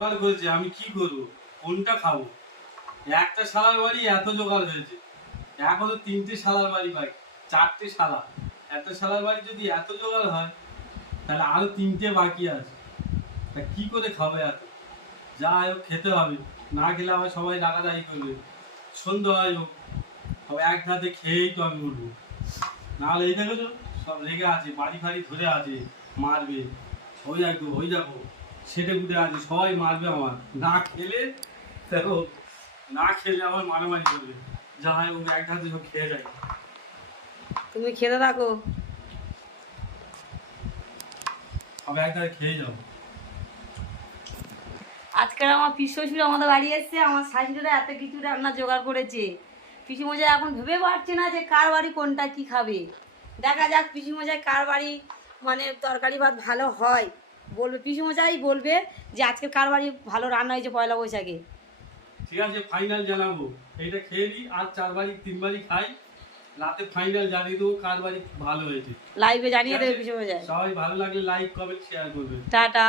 জোগাড় করেছে, আমি কি করবো, কোনটা খাবো? একটা শালার বাড়ি এত জোগাড় হয়েছে, এখনো 3টে শালার বাড়ি বাকি, 4টে শালা। একটা শালার বাড়ি যদি এত জোগাড় হয়, তাহলে আরো 3টে বাকি আছে। তা কি করে খাবে এত? যাই হোক, খেতে হবে। না খেলে আমার সবাই রাগারাগি করবে। সন্ধ্যা হয় হোক, তবে এক ধাতে খেয়েই তো আমি উঠবো। নাহলে এই দেখো, সব রেগে আছে, বাড়ি ফাড়ি ধরে আছে, মারবে। ওই দেখো, ওই দেখো, সেটে গুটে আছে, সবাই মারবে আমার। না খেলে দেখো, না খেলে আমার মারামারি করবে। যাই হোক, এক ধাতে সব খেয়ে যায়। তুমি খেতে থাকো। সব এক ধাতে খেয়ে যাও। আজকাল আমার পিসি আমাদের বাড়ি এসছে, আমার শাশুড়িরা এত কিছু রান্না জোগাড় করেছে। পিসিমশাই এখন ভেবে পারছে না যে কার বাড়ি কোনটা কি খাবে। দেখা যাক পিসিমশাই কার বাড়ি মানে তরকারি ভাত ভালো হয়, বলবে পিসিমশাই বলবে যে আজকে কার বাড়ি ভালো রান্না হয়েছে পয়লা বৈশাখে। ঠিক আছে, ফাইনাল জানাবো। এইটা খেয়ে দিই, আর 4 বাড়ি 3 বাড়ি খাই, রাতে ফাইনাল জানিয়ে দেবো কার বাড়ি ভালো হয়েছে। লাইভে জানিয়ে দেবে পিসিমশাই। সবাই ভালো লাগলে লাইক, কমেন্ট, শেয়ার করবে। টাটা।